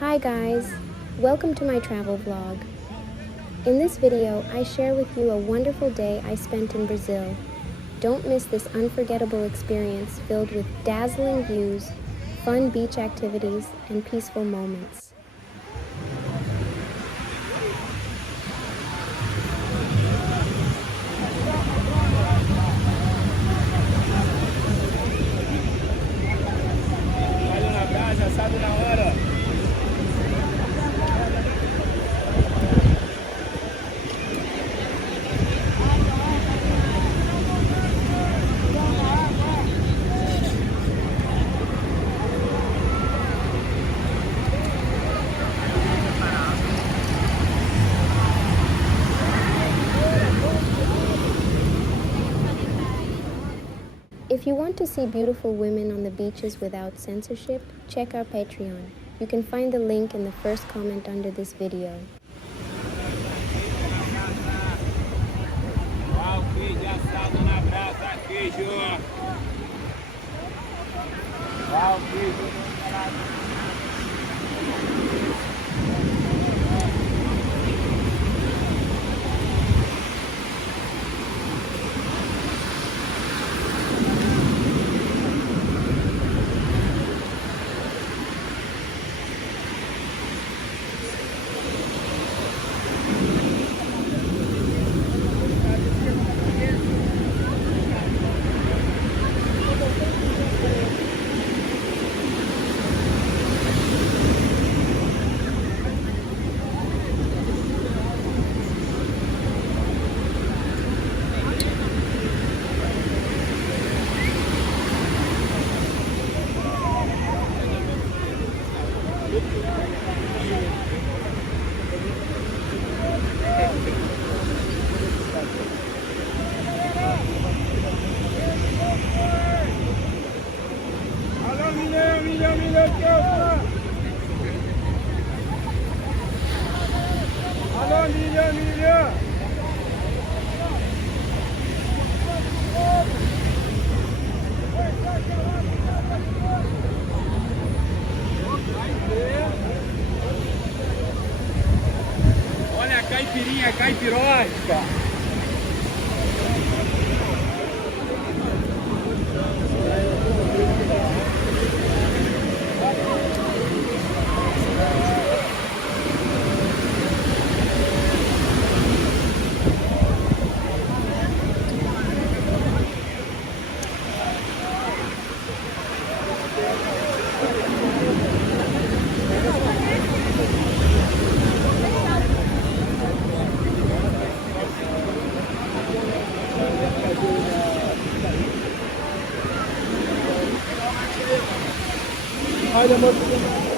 Hi guys, welcome to my travel vlog. In this video, I share with you a wonderful day I spent in Brazil. Don't miss this unforgettable experience filled with dazzling views, fun beach activities, and peaceful moments. If you want to see beautiful women on the beaches without censorship, check our Patreon. You can find the link in the first comment under this video. Olha a caipirinha, caipirosca. Olha, amor.